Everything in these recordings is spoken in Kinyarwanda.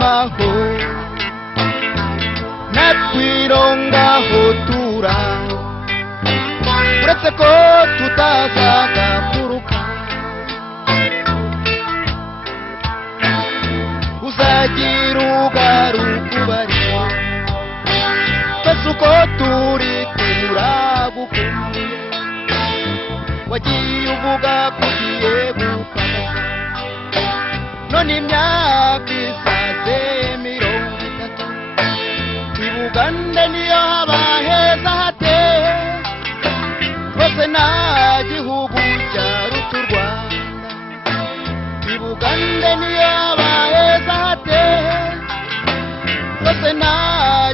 maho natwirongaho turaho uretse ko tutazaga kuruka uzagira ugaruka ubarira twese uko turi turagukumbuye wagiye uvuga ko ugiye gupfa none imyaka isaze 30 i Bugande niyo haba heza hateye rwose nta gihugu cyaruta u Rwanda i Bugande niyo haba heza hateye rwose nta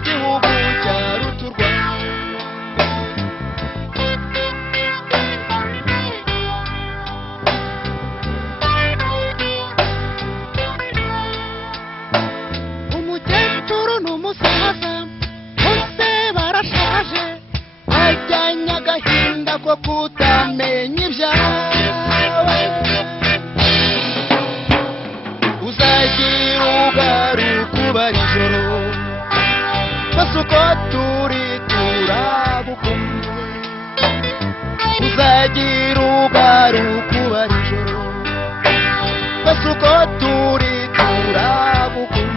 gihugu cyaruta u Rwanda umukecuru n'umusaza bose barashaje bajyanye agahinda ko kutamenya ibyawe uzagira ugaruka ubara ijoro twese uko turi turagukumbuye uzagira ugaruka ubara ijoro twese uko turi turagukumbuye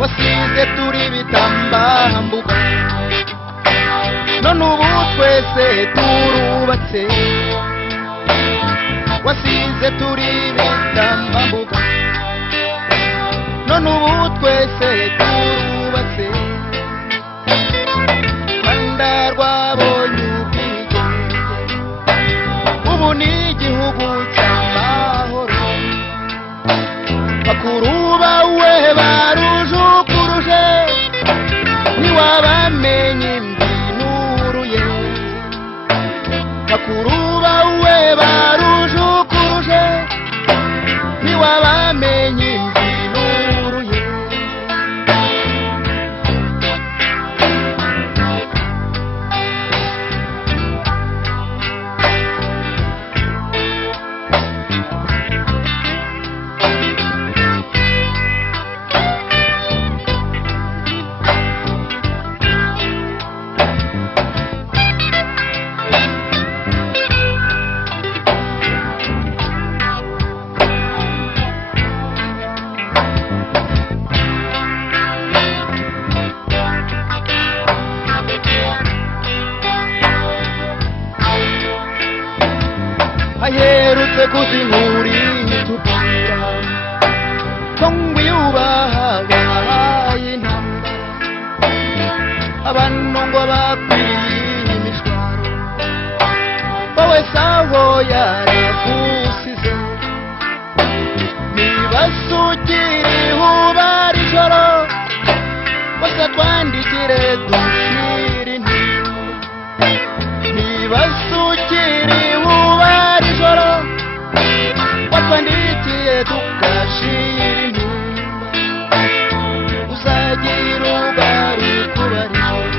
wasize turi bitambambuga none ubu twese turubatse wasize turi bitambambuga none ubu twese turubatse Rwanda rwabonye ubwigenge ubu ni igihugu cy'amahoro bakuru bawe barujukuruje ntiwabamenye imbi n'uruyenzi bakuru bawe barujukuruje ntiwabamenye imbi n'uruyenzi aherutse kuzinkuri tubwira ko ngwiyubaha bahaye intambara abantu ngo bakwiriye imishwaro wowe saho yaragusize nibasugire ubara ijoro bose twandikire dushire intimba nibasugire ubara ijoro watwandikiye tugashira intimba uzagira ugaruka ubara ijoro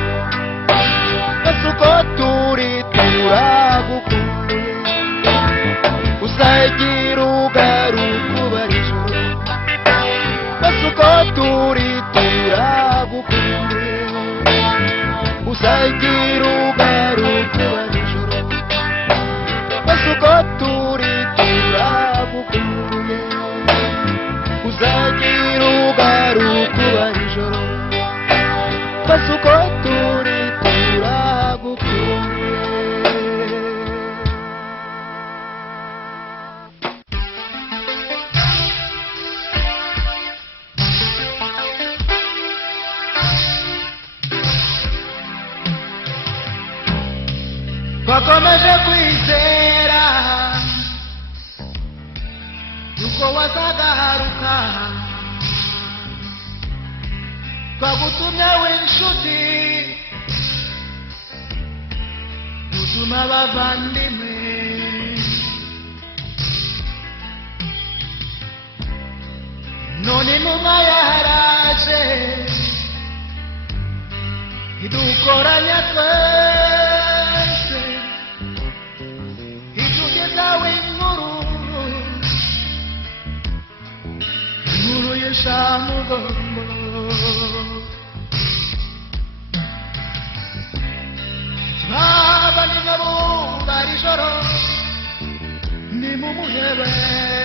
bose uko turi turagukumbuye uzagira ugaruka ubara ijoro bose uko turi turagukumbuye uzagira ugaruka ubara ijoro bose uko turi turagukumbuye uzagira ugaruka ubara ijoro bose uko turi turagukumbuye twakomeje kwizera yuko wazagaruka twagutumye w'inshuti dutuma abavandimwe none intumwa yaraje idukoranya twese itugezaho inkuru y'ishamugongo abandi nabo bari ijoro nimumuhebe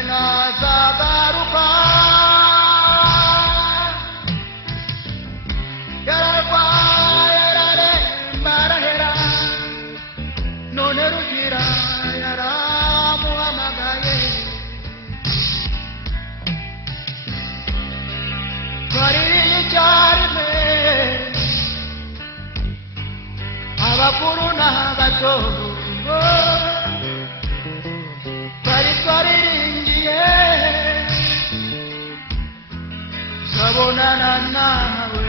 ntazagaruka yararwaye araremba arahera none rugira yaramuhamagaye twaririye icyarimwe abakuru n'abato twari twariringiye zabonana nawe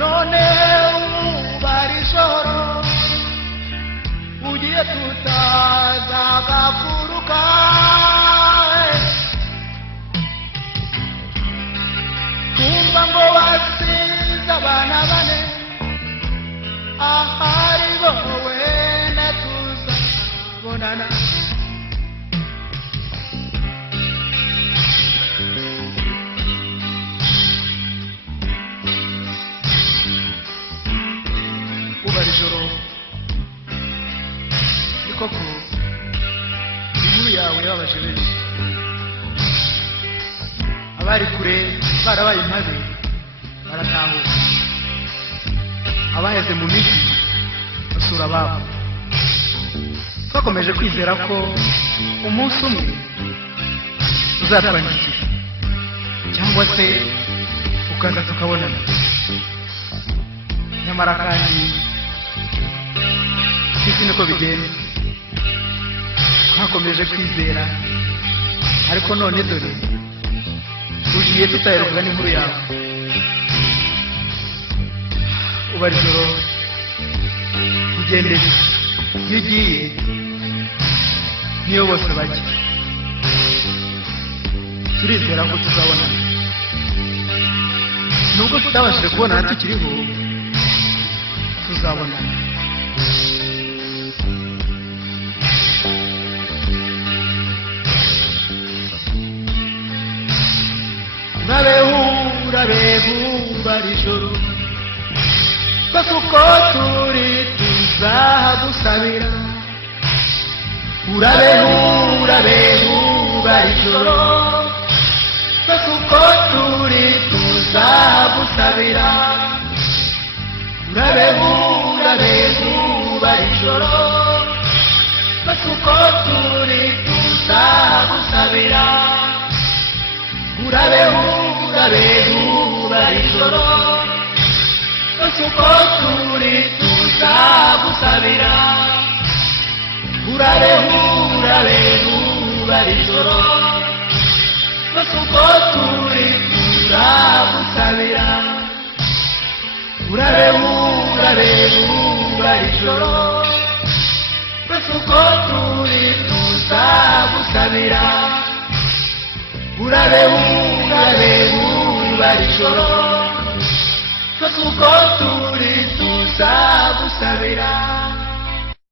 none ubari ijoro ugiye tutazagakuruka kumva ngo wasize abana bane ahari wowe natuzabonana ubara ijoro ni koko inkuru yawe yababaje benshi abari kure barabaye impabe baratahuka abaheze mu migi basura ababo twakomeje kwizera ko umunsi umwe uzatwandikira cyangwa se ukaza tukabonana nyamara kandi isi niko bigenda twakomeje kwizera ariko none dore ugiye tutaherukaga n'inkuru yawe ubara ijoro ugendere iyo ugiye niyo bose bajya turizera ko tuzabonana nubwo tutabashije kubonana tukiriho tuzabonana urabeho ubara ijoro twese uko turi tuzagusabira urabeho ubara ijoro twese uko turi tuzagusabira urabeho ubara ijoro twese uko turi tuzagusabira urabeho ubara ijoro twese uko turi tuzagusabira urabeho ubara ijoro twese uko turi tuzagusabira urabeho ubara ijoro twese uko turi tuzagusabira urabeho ubara ijoro twese uko turi tuzagusabira